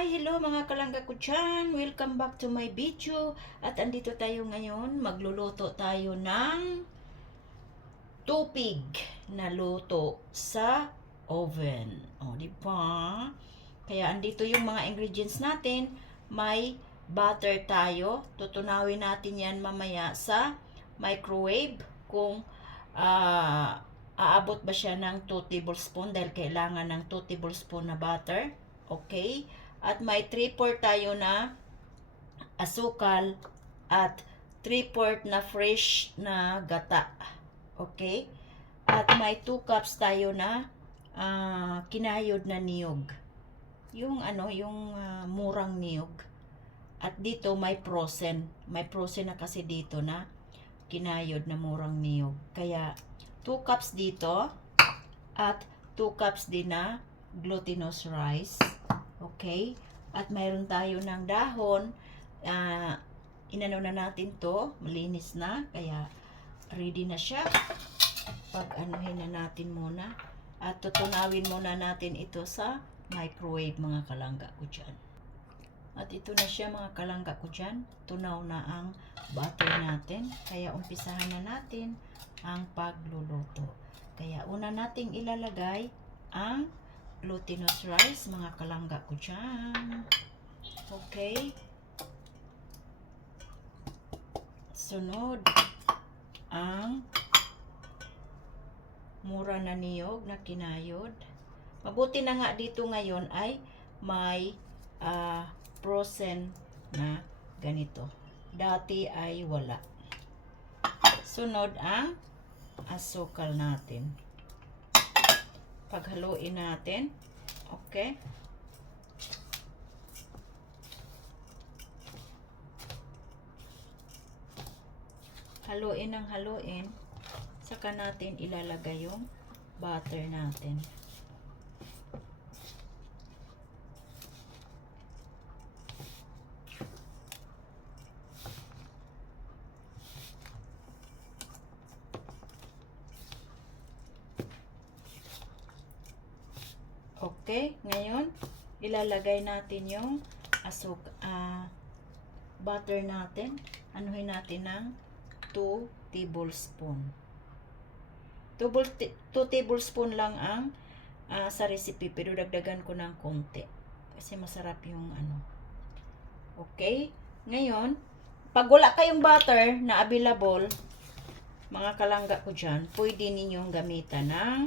Hi, hello mga kalangga ko dyan. Welcome back to my video. At andito tayo ngayon, magluluto tayo ng tupig na luto sa oven. O, di ba? Kaya andito yung mga ingredients natin. May butter tayo. Tutunawin natin yan mamaya sa microwave kung ah, aabot ba siya ng 2 tablespoon dahil kailangan ng 2 tablespoon na butter. Okay? At may 3-4 tayo na asukal at 3-4 na fresh na gata. Okay? At may 2 cups tayo na ah, kinayod na niyog. Yung ano, yung ah, murang niyog. At dito may frozen. May frozen na kasi dito na kinayod na murang niyog. Kaya 2 cups dito at 2 cups din na glutinous rice. Okay? At mayroon tayo ng dahon. ah inano na natin to. Malinis na. Kaya ready na siya. Pag-anuhin na natin muna. At tutunawin muna natin ito sa microwave mga kalangga ko dyan. At ito na siya mga kalangga ko dyan. Tunaw na ang butter natin. Kaya umpisahan na natin ang pagluluto. Kaya una nating ilalagay ang glutinous rice, mga kalangga ko dyan. Okay. Sunod ang mura na niyog na kinayod. Mabuti na nga dito ngayon ay may ah, frozen na ganito. Dati ay wala. Sunod ang asukal natin. Paghaluin natin. Okay. Haluin ng haluin. Saka natin ilalagay yung butter natin. Okay, ngayon ilalagay natin yung asuk ah butter natin. Anuhin natin ng 2 tablespoon. 2 tablespoon lang ang ah, sa recipe pero dagdagan ko ng konti kasi masarap yung ano. Okay? Ngayon, pag wala kayong butter na available, mga kalangga ko dyan, pwede ninyong gamitan ng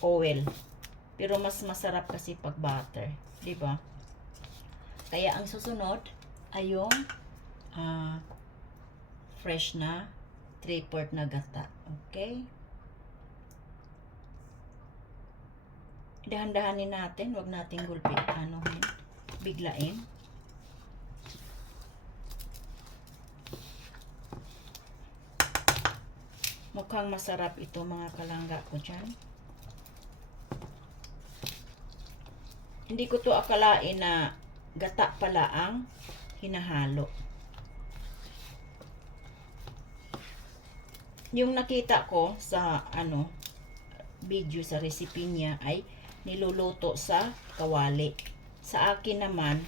oil. Pero mas masarap kasi pag butter, ba? Kaya ang susunod ay yung ah, fresh na 3-4 na gata. Okay? Dahan-dahanin natin, wag nating gulpin, ano, biglain. Mukhang masarap ito mga kalangga ko dyan. Hindi ko to akalain na gata pala ang hinahalo. Yung nakita ko sa ano video sa recipe niya ay niluluto sa kawali. Sa akin naman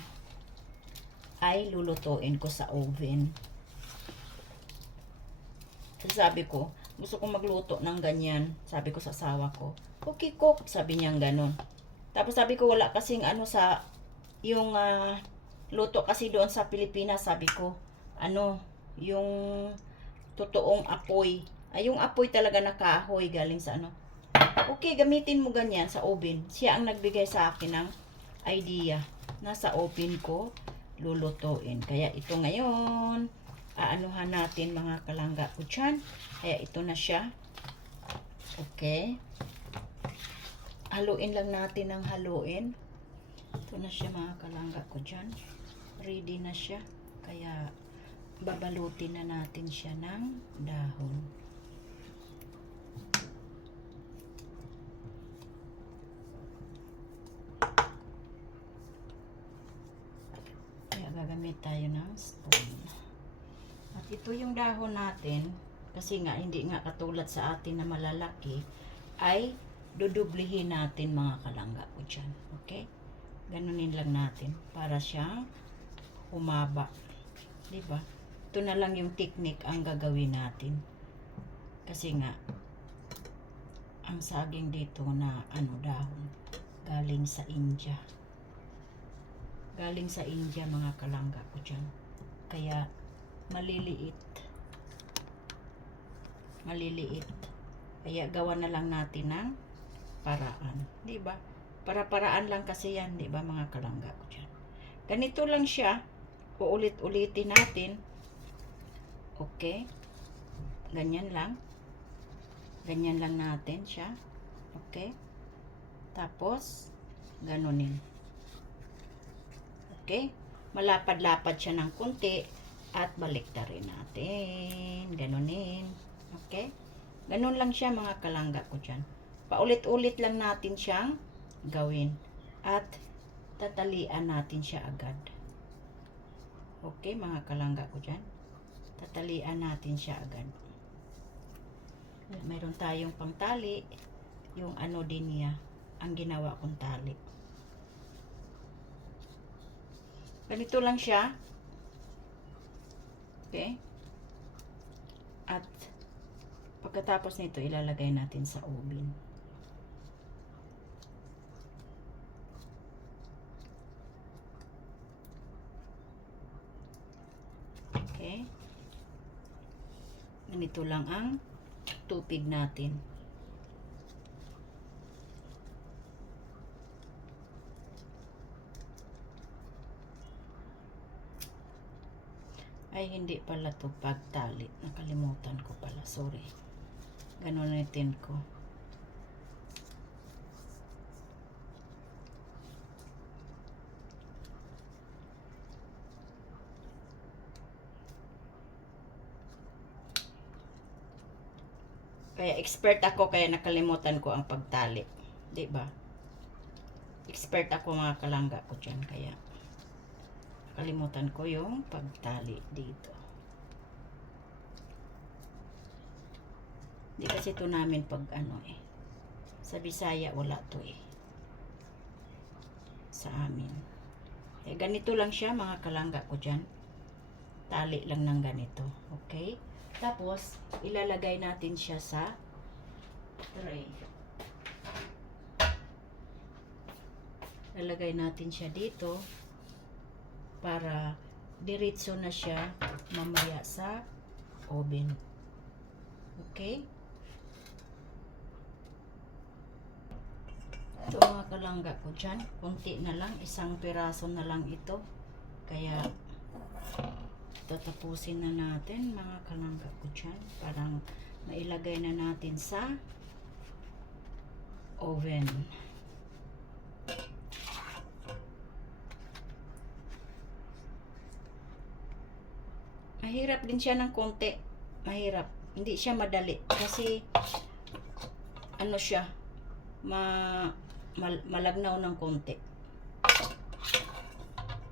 ay lulutuin ko sa oven. So, sabi ko, gusto kong magluto ng ganyan. Sabi ko sa asawa ko, okay cook. Sabi niyang ganon. Tapos sabi ko wala kasing ano sa yung ah, luto kasi doon sa Pilipinas sabi ko ano yung totoong apoy. Ay yung apoy talaga na kahoy galing sa ano. Okay, gamitin mo ganyan sa oven. Siya ang nagbigay sa akin ng idea. Nasa oven ko lulutuin. Kaya ito ngayon aanuhan natin mga kalangga ko dyan. Kaya ito na siya. Okay haluin lang natin ng haluin. Ito na siya mga kalangga ko dyan. Ready na siya. Kaya babalutin na natin siya ng dahon. Kaya gagamit tayo ng spoon. At ito yung dahon natin. Kasi nga, hindi nga katulad sa atin na malalaki, ay dudublihin natin mga kalangga ko dyan. Okay? Ganunin lang natin para siyang humaba. ba? Ito na lang yung technique ang gagawin natin. Kasi nga ang saging dito na ano dahon galing sa India. Galing sa India mga kalangga ko dyan. Kaya maliliit. Maliliit. Kaya gawa na lang natin ng paraan. 'Di ba? Para-paraan lang kasi yan, 'di ba mga kalangga ko dyan. Ganito lang siya. Uulit-ulitin natin. Okay? Ganyan lang. Ganyan lang natin siya. Okay? Tapos, ganunin. Okay? Malapad-lapad siya ng kunti at baliktarin natin. Ganunin. Okay? Ganun lang siya mga kalangga ko dyan. Paulit-ulit lang natin siyang gawin. At tatalian natin siya agad. Okay mga kalangga ko dyan. Tatalian natin siya agad. Meron tayong pangtali. Yung ano din niya. Ang ginawa kong tali. Ganito lang siya. Okay. At pagkatapos nito, ilalagay natin sa oven. Okay. Ganito lang ang tupig natin. Ay, hindi pala to pagtali. Nakalimutan ko pala. Sorry. Ganunin ko. Kaya expert ako kaya nakalimutan ko ang pagtali. 'Di ba? Expert ako mga kalangga ko diyan kaya nakalimutan ko yung pagtali dito. Hindi kasi ito namin pag ano eh. Sa Bisaya wala to eh. Sa amin. Eh, ganito lang siya mga kalangga ko dyan. Tali lang ng ganito. Okay? Tapos, ilalagay natin siya sa tray. Lalagay natin siya dito para diretso na siya mamaya sa oven. Okay? Ito mga kalangga ko dyan. Kunti na lang. Isang piraso na lang ito. Kaya tatapusin na natin mga kalangga ko dyan. Parang mailagay na natin sa oven. Mahirap din siya ng konti. Mahirap. Hindi siya madali. Kasi ano siya ma, mal, malagnaw ng konti.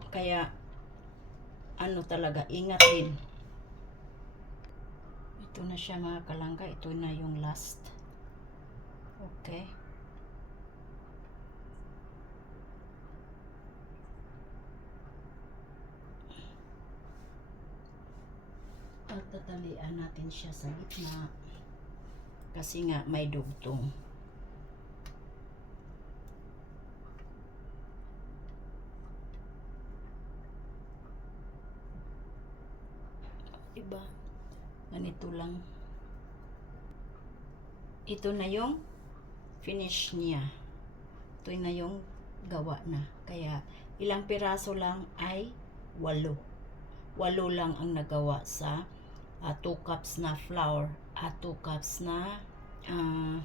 Kaya ano talaga, ingat din. Ito na siya mga kalangga. Ito na yung last. Okay. At tatalian natin siya sa gitna. Kasi nga may dugtong. Diba? Ganito lang. Ito na yung finish niya. Ito na yung gawa na. Kaya ilang piraso lang ay walo. Walo lang ang nagawa sa 2 cups na flour at 2 cups na ah,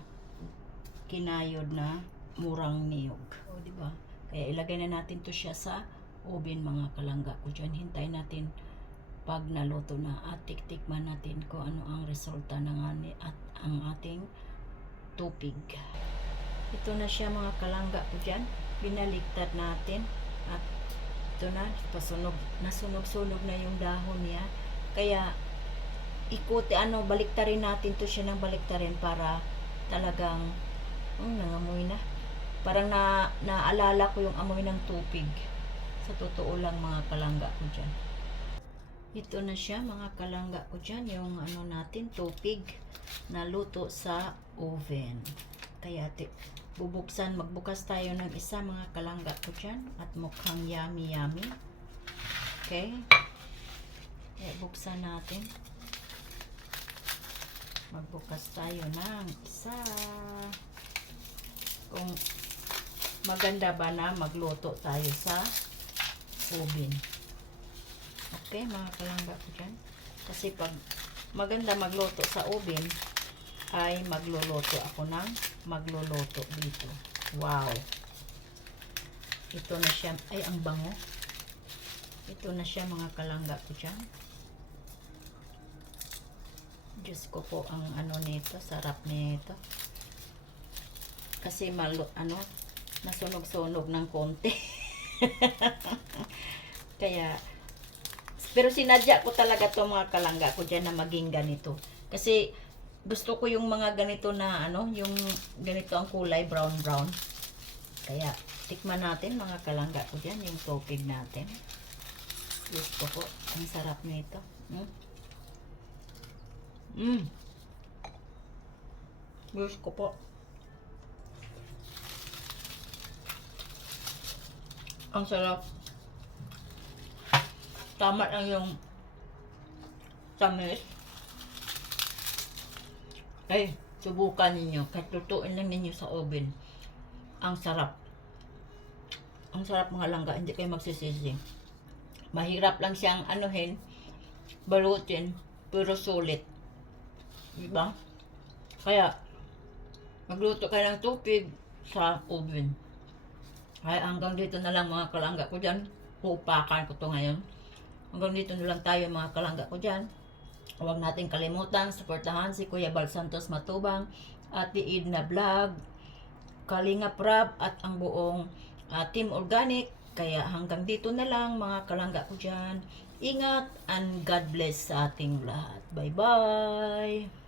kinayod na murang niyog. O, di ba? Kaya ilagay na natin to siya sa oven mga kalangga ko dyan. Hintayin natin pag naluto na at tiktikman natin kung ano ang resulta ng ani at ang ating tupig. Ito na siya mga kalangga ko dyan. Binaliktad natin at ito na, pasunog, nasunog-sunog na yung dahon niya. Kaya ikuti ano, baliktarin natin to siya ng baliktarin para talagang, um, nangamoy na. Parang na, naalala ko yung amoy ng tupig. Sa totoo lang mga kalangga ko dyan. Ito na siya mga kalangga ko dyan. Yung ano natin, tupig na luto sa oven. Kaya ti, bubuksan, magbukas tayo ng isa mga kalangga ko dyan. At mukhang yummy yummy. Okay. Kaya buksan natin. Magbukas tayo ng isa. Kung maganda ba na magluto tayo sa oven. Okay, mga kalangga ko dyan. Kasi pag maganda magluto sa oven, ay magluluto ako ng magluluto dito. Wow! Ito na siya. Ay, ang bango. Ito na siya mga kalangga ko dyan. Diyos ko po ang ano nito, sarap nito. Kasi malo, ano, nasunog-sunog ng konti. Kaya, pero sinadya ko talaga to mga kalangga ko dyan na maging ganito. Kasi, gusto ko yung mga ganito na, ano, yung ganito ang kulay, brown-brown. Kaya, tikman natin mga kalangga ko dyan, yung topig natin. Diyos ko ang sarap nito. Hmm? Mm. Diyos ko po. Ang sarap. Tama lang yung tamis. Ay, subukan ninyo. Katutuin lang ninyo sa oven. Ang sarap. Ang sarap mga langga. Hindi kayo magsisisi. Mahirap lang siyang anuhin, balutin, pero sulit. Diba? Kaya, magluto ka ng tubig sa oven. Kaya hanggang dito na lang mga kalangga ko dyan. Pupakan ko to ngayon. Hanggang dito na lang tayo mga kalangga ko dyan. Huwag natin kalimutan, suportahan si Kuya Bal Santos Matubang, Ate Edna Vlog, Kalinga Prab at ang buong ah, Team Organic. Kaya hanggang dito na lang mga kalangga ko dyan. Ingat and God bless sa ating lahat. Bye-bye!